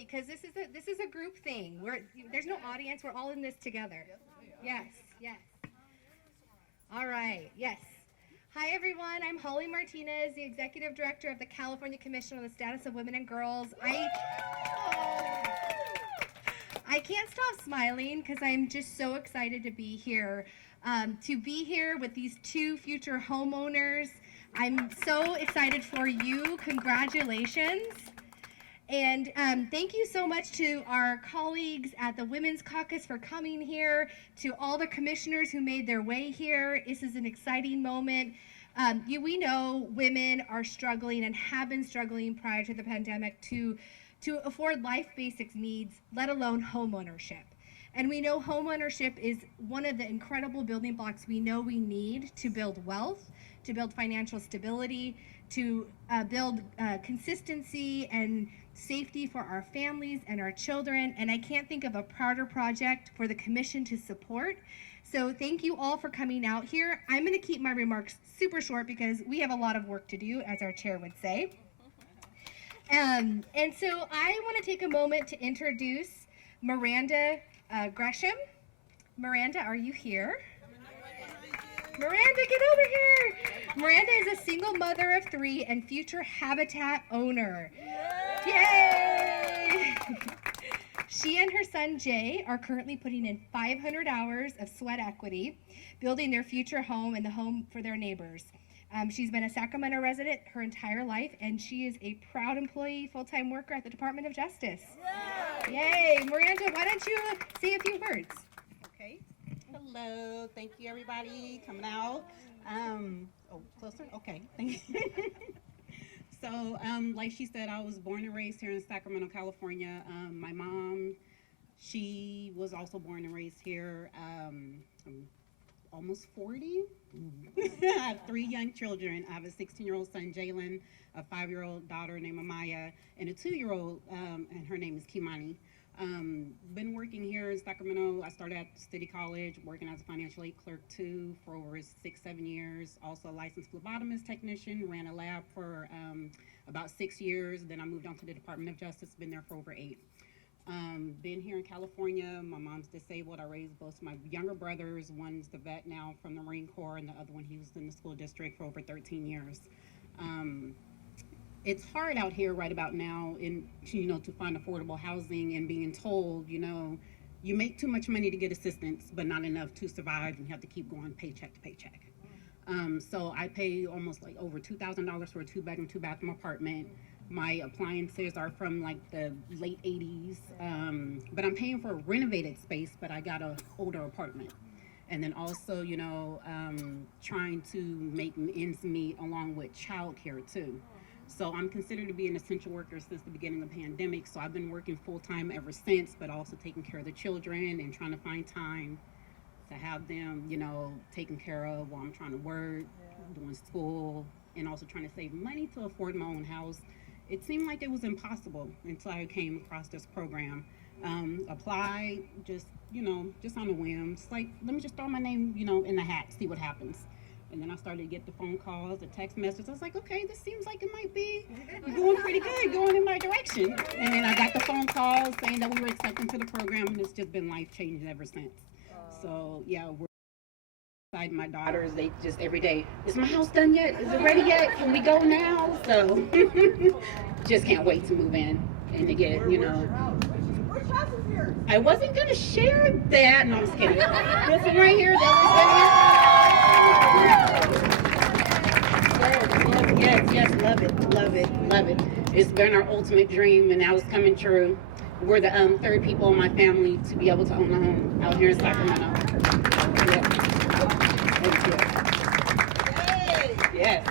me, because this is a group thing. There's no audience. We're all in this together. Yes, yes. All right, yes. Hi, everyone. I'm Holly Martinez, the Executive Director of the California Commission on the Status of Women and Girls. I can't stop smiling because I'm just so excited to be here. With these two future homeowners. I'm so excited for you. Congratulations. And thank you so much to our colleagues at the Women's Caucus for coming here, to all the commissioners who made their way here. This is an exciting moment. We know women are struggling and have been struggling prior to the pandemic to afford life basic needs, let alone homeownership. And we know homeownership is one of the incredible building blocks we know we need to build wealth, to build financial stability, to build consistency and safety for our families and our children. And I can't think of a prouder project for the commission to support. So thank you all for coming out here. I'm going to keep my remarks super short because we have a lot of work to do, as our chair would say. And so I want to take a moment to introduce Miranda Gresham. Miranda, are you here? Miranda, get over here. Miranda is a single mother of 3 and future Habitat owner. Yay! She and her son Jay are currently putting in 500 hours of sweat equity, building their future home and the home for their neighbors. She's been a Sacramento resident her entire life, and she is a proud employee, full-time worker at the Department of Justice. Yay! Miranda, why don't you say a few words? Okay. Hello. Thank you, everybody, coming out. Closer? Okay. Thank you. So, like she said, I was born and raised here in Sacramento, California. My mom, she was also born and raised here. I'm almost 40. I have 3 young children. I have a 16-year-old son, Jalen, a 5-year-old daughter named Amaya, and a 2-year-old, and her name is Kimani. Been working here in Sacramento. I started at City College, working as a financial aid clerk too for over 6-7 years. Also a licensed phlebotomist technician, ran a lab for about 6 years. Then I moved on to the Department of Justice, been there for over 8. Been here in California. My mom's disabled. I raised both my younger brothers. One's the vet now from the Marine Corps, and the other one, he was in the school district for over 13 years. It's hard out here right about now to find affordable housing, and being told, you make too much money to get assistance, but not enough to survive, and you have to keep going paycheck to paycheck. So I pay almost like over $2,000 for a 2-bedroom, 2-bathroom apartment. My appliances are from like the late 80s, but I'm paying for a renovated space, but I got an older apartment. And then also, trying to make ends meet along with childcare too. So I'm considered to be an essential worker since the beginning of the pandemic. So I've been working full-time ever since, but also taking care of the children and trying to find time to have them, taken care of while I'm trying to work, doing school, and also trying to save money to afford my own house. It seemed like it was impossible until I came across this program. Apply just on a whim. It's like, let me just throw my name, in the hat, see what happens. And then I started to get the phone calls, the text messages. I was like, okay, this seems like it might be going pretty good, going in my direction. And then I got the phone calls saying that we were accepted to the program, and it's just been life-changing ever since. So, yeah, we're beside my daughters. They just every day, is my house done yet? Is it ready yet? Can we go now? So, just can't wait to move in and to get, I wasn't going to share that. No, I'm just kidding. This one right here, Yes, love it. It's been our ultimate dream, and now it's coming true. We're the 3rd people in my family to be able to own a home out here in Sacramento. Yes.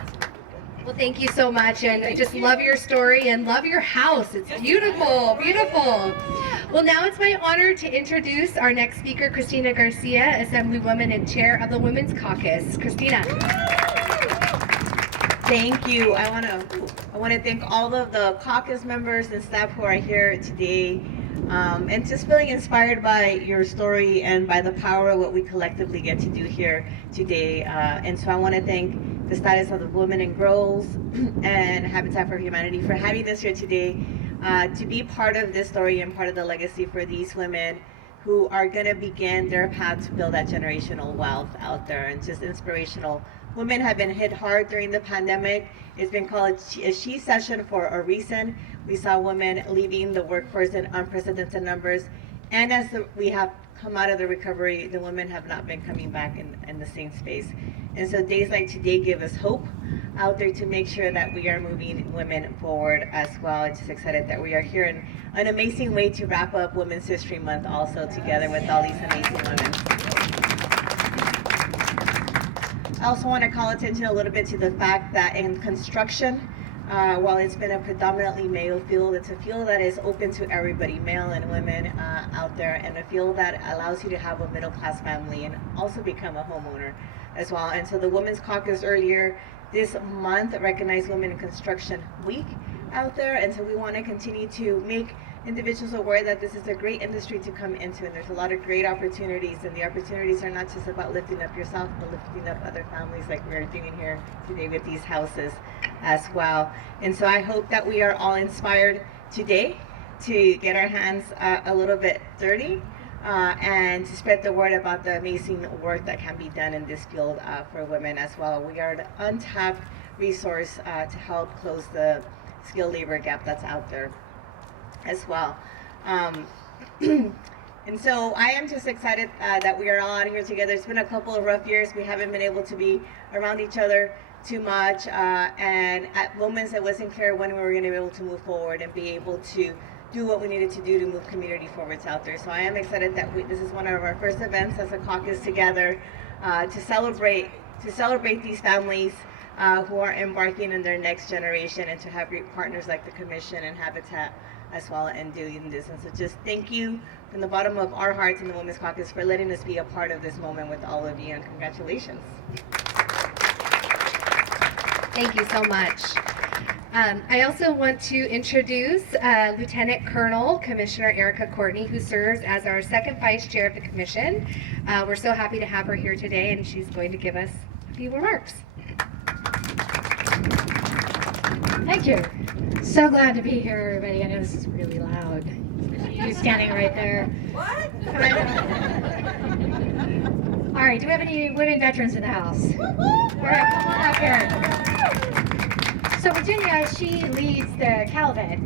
Well, thank you so much, and I just love your story and love your house. It's beautiful, beautiful. Well, now it's my honor to introduce our next speaker, Christina Garcia, Assemblywoman and Chair of the Women's Caucus. Christina. Thank you. I want to thank all of the caucus members and staff who are here today, and just feeling inspired by your story and by the power of what we collectively get to do here today. And so I want to thank the Status of the Women and Girls and Habitat for Humanity for having us here today. to be part of this story and part of the legacy for these women who are going to begin their path to build that generational wealth out there, and just inspirational. Women have been hit hard during the pandemic. It's been called a she session for a reason. We saw women leaving the workforce in unprecedented numbers, and as we have come out of the recovery, the women have not been coming back in the same space. And so days like today give us hope out there to make sure that we are moving women forward as well. I'm just excited that we are here, and an amazing way to wrap up Women's History Month also together with all these amazing women. I also want to call attention a little bit to the fact that in construction, while it's been a predominantly male field, it's a field that is open to everybody, male and women out there, and a field that allows you to have a middle-class family and also become a homeowner as well. And so the Women's Caucus earlier this month recognized Women in Construction Week out there, and so we want to continue to make individuals aware that this is a great industry to come into, and there's a lot of great opportunities, and the opportunities are not just about lifting up yourself, but lifting up other families like we're doing here today with these houses as well. And so I hope that we are all inspired today to get our hands a little bit dirty and to spread the word about the amazing work that can be done in this field for women as well. We are an untapped resource to help close the skilled labor gap that's out there as well. And so I am just excited that we are all out here together. It's been a couple of rough years. We haven't been able to be around each other too much, and at moments it wasn't clear when we were going to be able to move forward and be able to do what we needed to do to move community forwards out there. So I am excited that this is one of our first events as a caucus together to celebrate these families who are embarking in their next generation, and to have great partners like the Commission and Habitat as well in doing this. And so just thank you from the bottom of our hearts in the Women's Caucus for letting us be a part of this moment with all of you, and congratulations. Thank you so much. I also want to introduce Lieutenant Colonel Commissioner Erica Courtney, who serves as our second Vice Chair of the Commission. We're so happy to have her here today, and she's going to give us a few remarks. Thank you. So glad to be here, everybody. I know this is really loud. You standing right there. What? All right, do we have any women veterans in the house? All right, come on up here. So Virginia, she leads the CalVet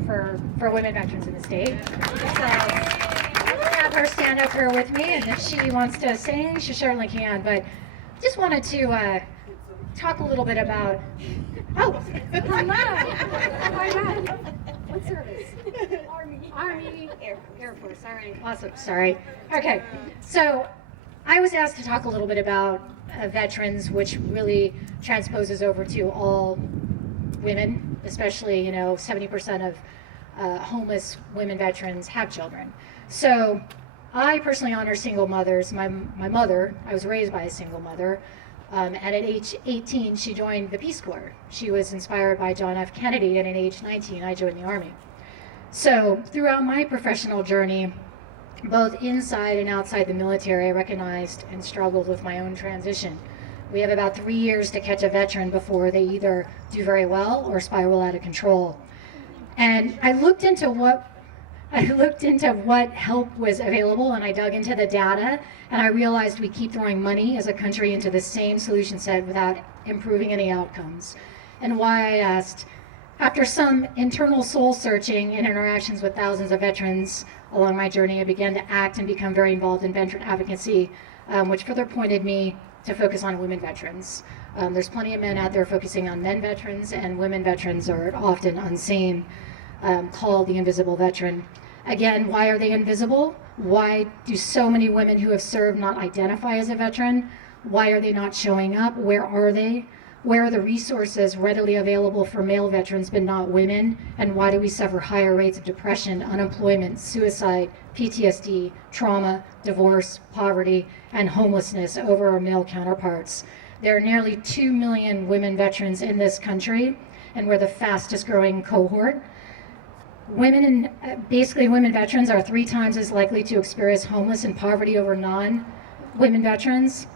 for women veterans in the state. So let's have her stand up here with me, and if she wants to sing, she certainly can. But just wanted to talk a little bit about. Oh, hello. Why not? What service? Army. Air Force. All right. Awesome. Sorry. Okay. So I was asked to talk a little bit about veterans, which really transposes over to all women, especially, 70% of homeless women veterans have children. So I personally honor single mothers. My mother, I was raised by a single mother. And at age 18, she joined the Peace Corps. She was inspired by John F. Kennedy, and at age 19, I joined the Army. So throughout my professional journey, both inside and outside the military, I recognized and struggled with my own transition. We have about 3 years to catch a veteran before they either do very well or spiral out of control. And I looked into what help was available, and I dug into the data, and I realized we keep throwing money as a country into the same solution set without improving any outcomes. And why I asked, after some internal soul searching and interactions with thousands of veterans along my journey, I began to act and become very involved in veteran advocacy, which further pointed me to focus on women veterans. There's plenty of men out there focusing on men veterans, and women veterans are often unseen, called the invisible veteran. Again, why are they invisible? Why do so many women who have served not identify as a veteran? Why are they not showing up? Where are they? Where are the resources readily available for male veterans but not women? And why do we suffer higher rates of depression, unemployment, suicide, PTSD, trauma, divorce, poverty, and homelessness over our male counterparts? There are nearly 2 million women veterans in this country, and we're the fastest growing cohort. Women veterans are 3 times as likely to experience homeless and poverty over non-women veterans.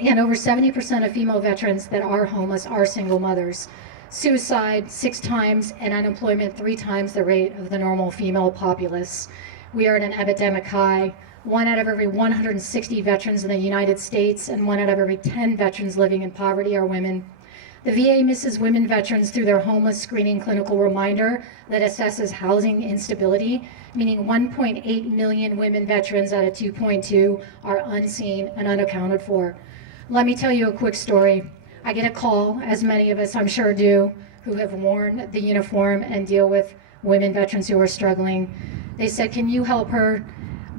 And over 70% of female veterans that are homeless are single mothers. suicide 6 times, and unemployment 3 times the rate of the normal female populace. We are at an epidemic high. 1 out of every 160 veterans in the United States and 1 out of every 10 veterans living in poverty are women. The VA misses women veterans through their homeless screening clinical reminder that assesses housing instability, meaning 1.8 million women veterans out of 2.2 are unseen and unaccounted for. Let me tell you a quick story. I get a call, as many of us I'm sure do, who have worn the uniform and deal with women veterans who are struggling. They said, "Can you help her?"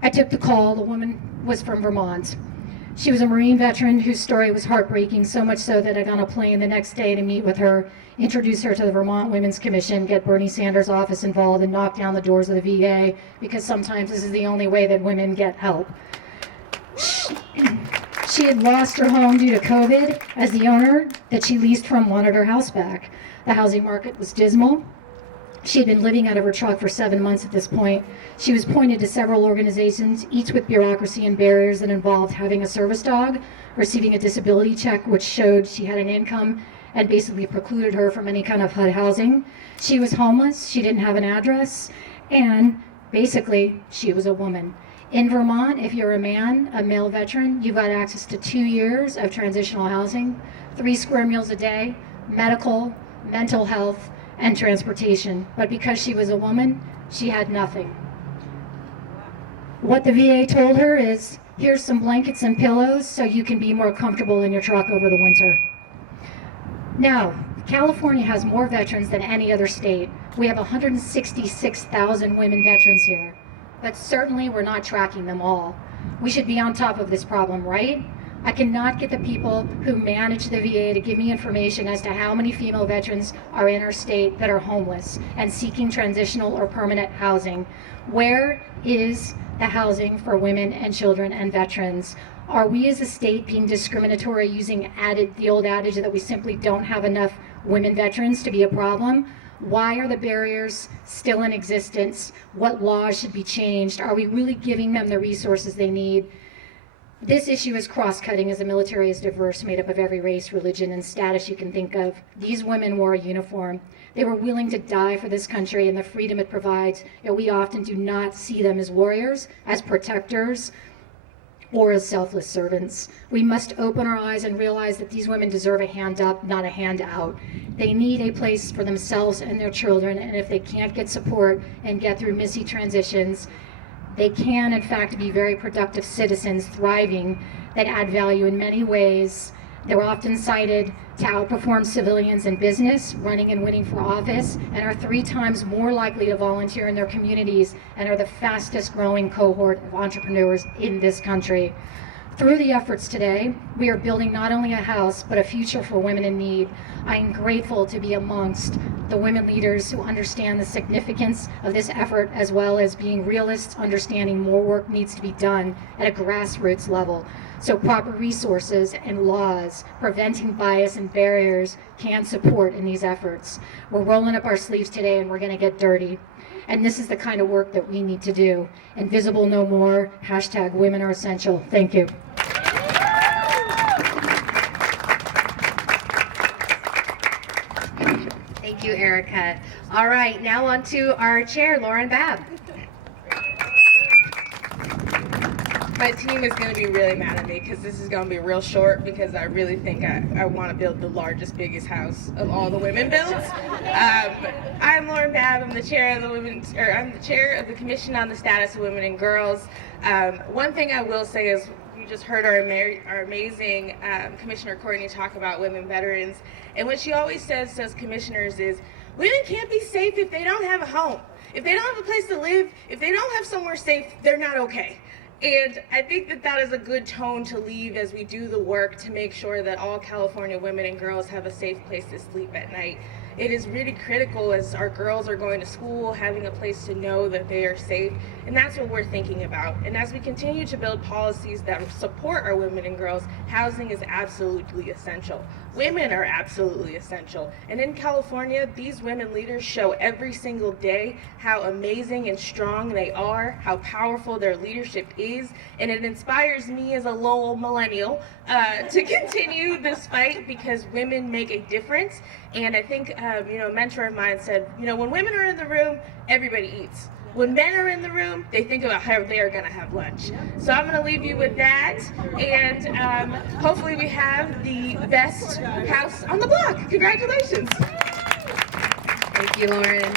I took the call. The woman was from Vermont. She was a Marine veteran whose story was heartbreaking, so much so that I got on a plane the next day to meet with her, introduce her to the Vermont Women's Commission, get Bernie Sanders' office involved, and knock down the doors of the VA, because sometimes this is the only way that women get help. She had lost her home due to COVID, as the owner that she leased from wanted her house back. The housing market was dismal. She had been living out of her truck for 7 months at this point. She was pointed to several organizations, each with bureaucracy and barriers that involved having a service dog, receiving a disability check which showed she had an income and basically precluded her from any kind of HUD housing. She was homeless, she didn't have an address, and basically she was a woman. In Vermont, if you're a man, a male veteran, you've got access to 2 years of transitional housing, 3 square meals a day, medical, mental health, and transportation. But because she was a woman, she had nothing. What the VA told her is, here's some blankets and pillows so you can be more comfortable in your truck over the winter. Now, California has more veterans than any other state. We have 166,000 women veterans here, but certainly we're not tracking them all. We should be on top of this problem, right? I cannot get the people who manage the VA to give me information as to how many female veterans are in our state that are homeless and seeking transitional or permanent housing. Where is the housing for women and children and veterans? Are we as a state being discriminatory using the old adage that we simply don't have enough women veterans to be a problem? Why are the barriers still in existence? What laws should be changed? Are we really giving them the resources they need? This issue is cross-cutting, as the military is diverse, made up of every race, religion, and status you can think of. These women wore a uniform. They were willing to die for this country and the freedom it provides, yet we often do not see them as warriors, as protectors, or as selfless servants. We must open our eyes and realize that these women deserve a hand up, not a hand out. They need a place for themselves and their children, and if they can't get support and get through messy transitions, they can, in fact, be very productive citizens, thriving, that add value in many ways. They're often cited to outperform civilians in business, running and winning for office, and are 3 times more likely to volunteer in their communities and are the fastest growing cohort of entrepreneurs in this country. Through the efforts today, we are building not only a house, but a future for women in need. I am grateful to be amongst the women leaders who understand the significance of this effort, as well as being realists, understanding more work needs to be done at a grassroots level. So proper resources and laws preventing bias and barriers can support in these efforts. We're rolling up our sleeves today and we're gonna get dirty. And this is the kind of work that we need to do. Invisible no more, hashtag women are essential. Thank you. Thank you, Erica. All right, now on to our chair, Lauren Babb. My team is going to be really mad at me because this is going to be real short, because I really think I want to build the largest, biggest house of all the women builds. I'm Lauren Babb. I'm the chair of the Commission on the Status of Women and Girls. One thing I will say is, you just heard our amazing Commissioner Courtney talk about women veterans, and what she always says to us commissioners is, women can't be safe if they don't have a home. If they don't have a place to live, if they don't have somewhere safe, they're not okay. And I think that that is a good tone to leave as we do the work to make sure that all California women and girls have a safe place to sleep at night. It is really critical as our girls are going to school, having a place to know that they are safe, and that's what we're thinking about. And as we continue to build policies that support our women and girls, housing is absolutely essential. women are absolutely essential. And in California, these women leaders show every single day how amazing and strong they are, how powerful their leadership is, and it inspires me as a Lowell millennial to continue this fight because women make a difference. And I think, a mentor of mine said, when women are in the room, everybody eats. When men are in the room, they think about how they are going to have lunch. So I'm going to leave you with that, and hopefully we have the best house on the block. Congratulations. Thank you, Lauren.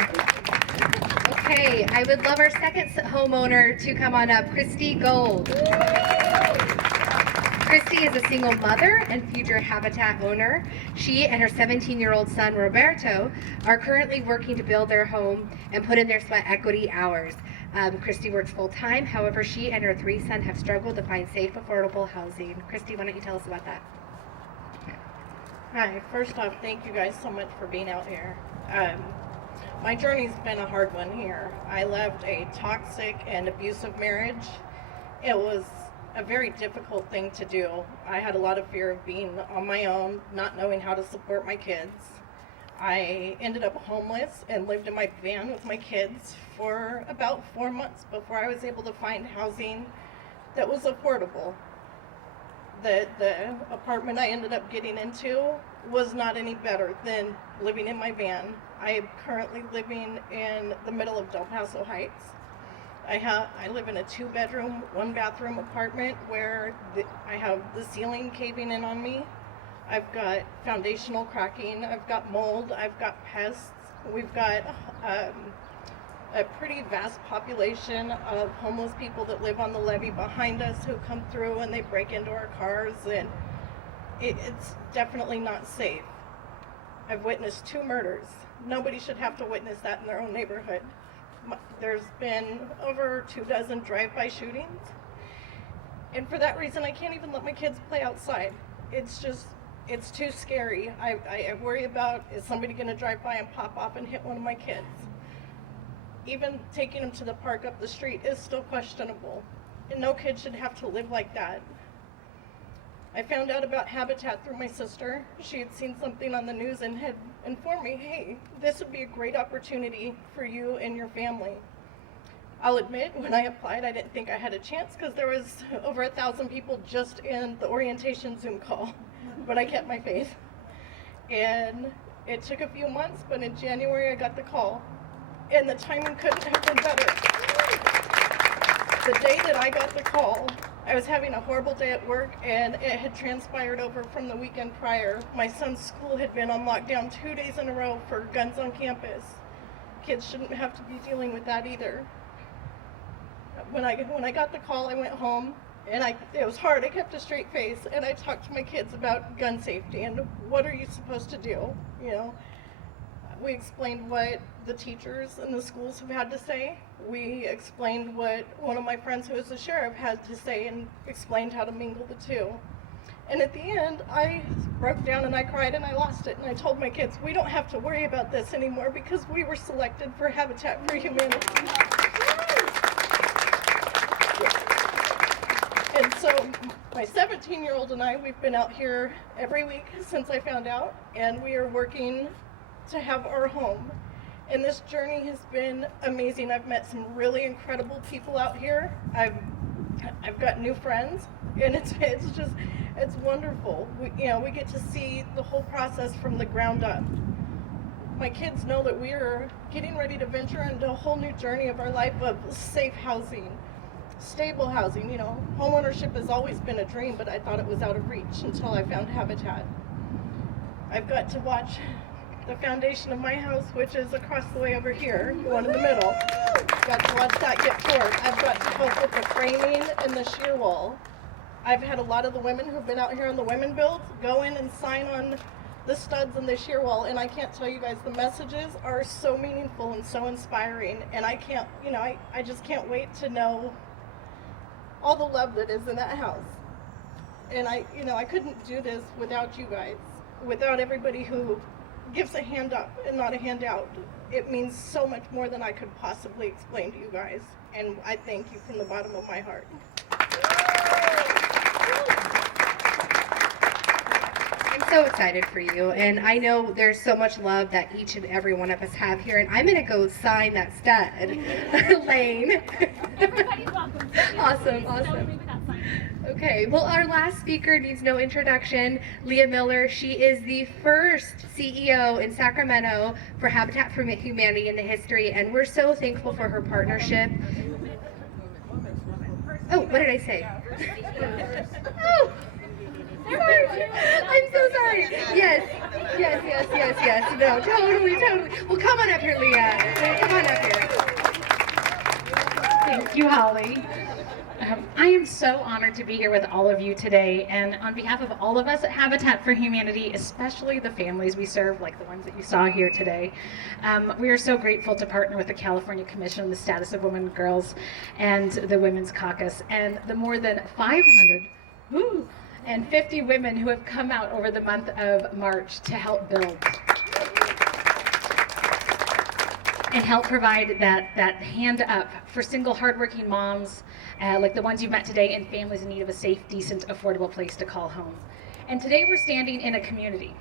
Okay, I would love our second homeowner to come on up, Christy Gold. Christy is a single mother and future Habitat owner. She and her 17-year-old son, Roberto, are currently working to build their home and put in their sweat equity hours. Christy works full-time. However, she and her 3 sons have struggled to find safe, affordable housing. Christy, why don't you tell us about that? Hi, first off, thank you guys so much for being out here. My journey's been a hard one here. I left a toxic and abusive marriage. It was a very difficult thing to do. I had a lot of fear of being on my own, not knowing how to support my kids. I ended up homeless and lived in my van with my kids for about 4 months before I was able to find housing that was affordable. The apartment I ended up getting into was not any better than living in my van. I am currently living in the middle of Del Paso Heights. I live in a 2-bedroom, 1-bathroom apartment where I have the ceiling caving in on me. I've got foundational cracking, I've got mold, I've got pests. We've got a pretty vast population of homeless people that live on the levee behind us who come through and they break into our cars, and it's definitely not safe. I've witnessed 2 murders. Nobody should have to witness that in their own neighborhood. There's been over 24 drive-by shootings, and for that reason I can't even let my kids play outside. It's too scary. I worry about, is somebody going to drive by and pop off and hit one of my kids? Even taking them to the park up the street is still questionable, and no kid should have to live like that. I found out about Habitat through my sister. She had seen something on the news and had informed me, hey, this would be a great opportunity for you and your family. I'll admit, when I applied, I didn't think I had a chance because there was over 1,000 people just in the orientation Zoom call, but I kept my faith. And it took a few months, but in January I got the call, and the timing couldn't have been better. The day that I got the call, I was having a horrible day at work, and it had transpired over from the weekend prior. My son's school had been on lockdown 2 days in a row for guns on campus. Kids shouldn't have to be dealing with that either. When I got the call, I went home, and it was hard. I kept a straight face, and I talked to my kids about gun safety and what are you supposed to do, We explained what the teachers in the schools have had to say. We explained what one of my friends who is a sheriff had to say and explained how to mingle the two. And at the end, I broke down and I cried and I lost it. And I told my kids, we don't have to worry about this anymore because we were selected for Habitat for Humanity. And so my 17-year-old and I, we've been out here every week since I found out, and we are working to have our home. And this journey has been amazing. I've met some really incredible people out here. I've got new friends, and it's wonderful. We get to see the whole process from the ground up. My kids know that we are getting ready to venture into a whole new journey of our life of safe housing, stable housing. Homeownership has always been a dream, but I thought it was out of reach until I found Habitat. I've got to watch the foundation of my house, which is across the way over here, the one in the middle. Got to watch that get poured. I've got to help with the framing and the shear wall. I've had a lot of the women who've been out here on the women builds go in and sign on the studs and the shear wall, and I can't tell you guys, the messages are so meaningful and so inspiring, and I can't, I just can't wait to know all the love that is in that house. And I couldn't do this without you guys, without everybody who gives a hand up and not a handout. It means so much more than I could possibly explain to you guys, and I thank you from the bottom of my heart. I'm so excited for you, and I know there's so much love that each and every one of us have here, and I'm gonna go sign that stud, Lane. Awesome, awesome. Okay, well, our last speaker needs no introduction, Leah Miller. She is the first CEO in Sacramento for Habitat for Humanity in the history, and we're so thankful for her partnership. Oh, what did I say? Oh, sorry. I'm so sorry. Yes. No, totally. Well, come on up here, Leah. Come on up here. Thank you, Holly. I am so honored to be here with all of you today, and on behalf of all of us at Habitat for Humanity, especially the families we serve, like the ones that you saw here today, we are so grateful to partner with the California Commission on the Status of Women and Girls and the Women's Caucus, and the more than 550 women who have come out over the month of March to help build and help provide that hand up for single hardworking moms like the ones you've met today, and families in need of a safe, decent, affordable place to call home. And today we're standing in a community.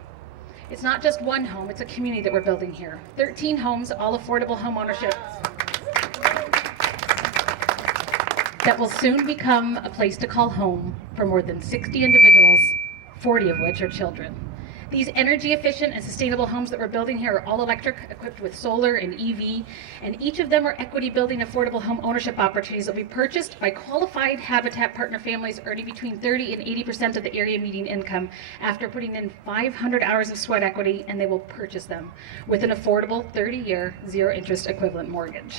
It's not just one home, it's a community that we're building here. 13 homes, all affordable home ownership, that will soon become a place to call home for more than 60 individuals, 40 of which are children. These energy efficient and sustainable homes that we're building here are all electric, equipped with solar and EV, and each of them are equity building affordable home ownership opportunities that will be purchased by qualified Habitat partner families earning between 30 and 80% of the area median income after putting in 500 hours of sweat equity, and they will purchase them with an affordable 30-year zero interest equivalent mortgage.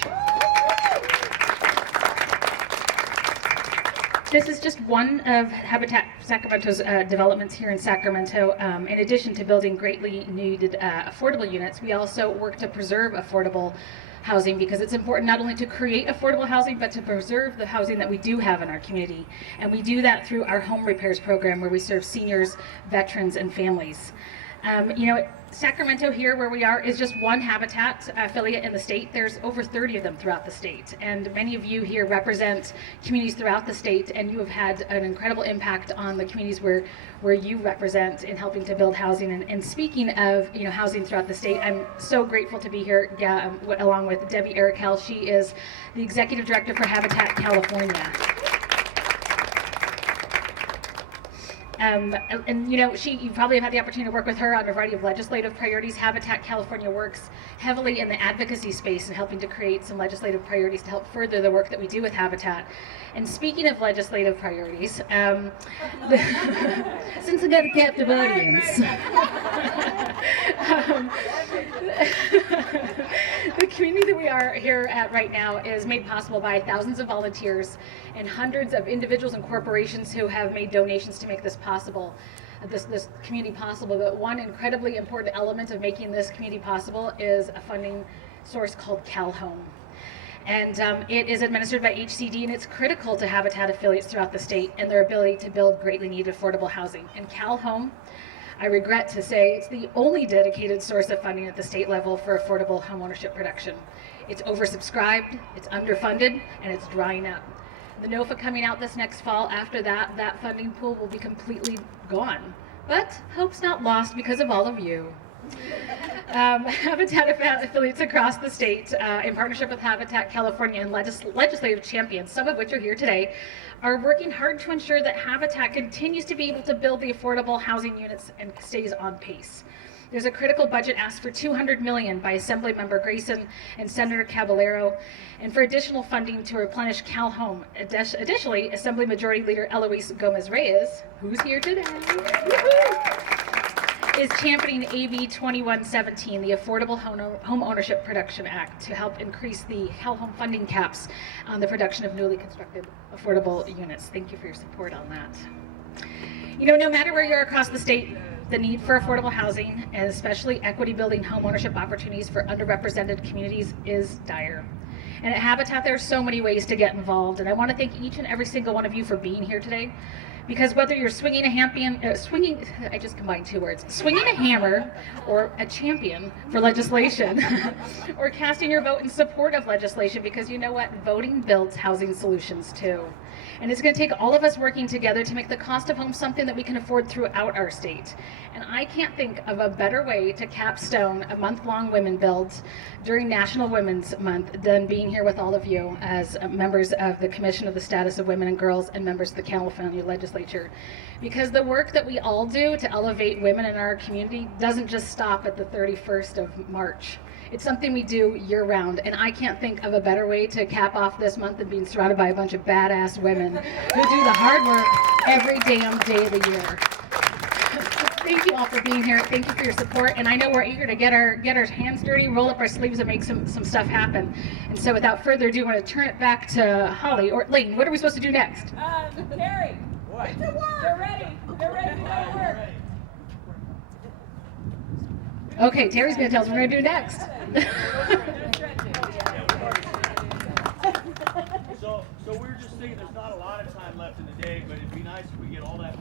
This is just one of Habitat Sacramento's developments here in Sacramento. In addition to building greatly needed affordable units, we also work to preserve affordable housing, because it's important not only to create affordable housing, but to preserve the housing that we do have in our community. And we do that through our home repairs program, where we serve seniors, veterans, and families. Sacramento here, where we are, is just one Habitat affiliate in the state. There's over 30 of them throughout the state, and many of you here represent communities throughout the state, and you have had an incredible impact on the communities where you represent in helping to build housing. And speaking of housing throughout the state, I'm so grateful to be here along with Debbie Erikel. She is the Executive Director for Habitat California. You probably have had the opportunity to work with her on a variety of legislative priorities. Habitat California works heavily in the advocacy space and helping to create some legislative priorities to help further the work that we do with Habitat. And speaking of legislative priorities, since I got a captive audience, the community that we are here at right now is made possible by thousands of volunteers and hundreds of individuals and corporations who have made donations to make this possible, this community possible. But one incredibly important element of making this community possible is a funding source called CalHome. And it is administered by HCD, and it's critical to Habitat affiliates throughout the state and their ability to build greatly needed affordable housing. And CalHome, I regret to say, it's the only dedicated source of funding at the state level for affordable homeownership production. It's oversubscribed, it's underfunded, and it's drying up. The NOFA coming out this next fall, after that funding pool will be completely gone. But hope's not lost because of all of you. Habitat affiliates across the state, in partnership with Habitat California and legislative champions, some of which are here today, are working hard to ensure that Habitat continues to be able to build the affordable housing units and stays on pace. There's a critical budget ask for $200 million by Assembly Member Grayson and Senator Caballero, and for additional funding to replenish CalHome. Additionally, Assembly Majority Leader Eloise Gomez-Reyes, who's here today, is championing AB 2117, the Affordable Home Ownership Production Act, to help increase the CalHome funding caps on the production of newly constructed affordable units. Thank you for your support on that. No matter where you are across the state, the need for affordable housing, and especially equity building home ownership opportunities for underrepresented communities, is dire. And at Habitat, there are so many ways to get involved, and I want to thank each and every single one of you for being here today. Because whether you're swinging a I just combined two words, swinging a hammer or a champion for legislation, or casting your vote in support of legislation, because you know what, voting builds housing solutions too. And it's going to take all of us working together to make the cost of homes something that we can afford throughout our state. And I can't think of a better way to capstone a month-long women build during National Women's Month than being here with all of you as members of the Commission of the Status of Women and Girls and members of the California Legislature. Because the work that we all do to elevate women in our community doesn't just stop at the 31st of March. It's something we do year-round, and I can't think of a better way to cap off this month than being surrounded by a bunch of badass women who do the hard work every damn day of the year. Thank you all for being here. Thank you for your support, and I know we're eager to get our hands dirty, roll up our sleeves, and make some stuff happen. And so, without further ado, I want to turn it back to Holly or Layton. What are we supposed to do next? Terry, get to work. They're ready. They're ready to go to work. Okay, Terry's going to tell us what we're going to do next. So we're just saying there's not a lot of time left in the day, but it'd be nice if we get all that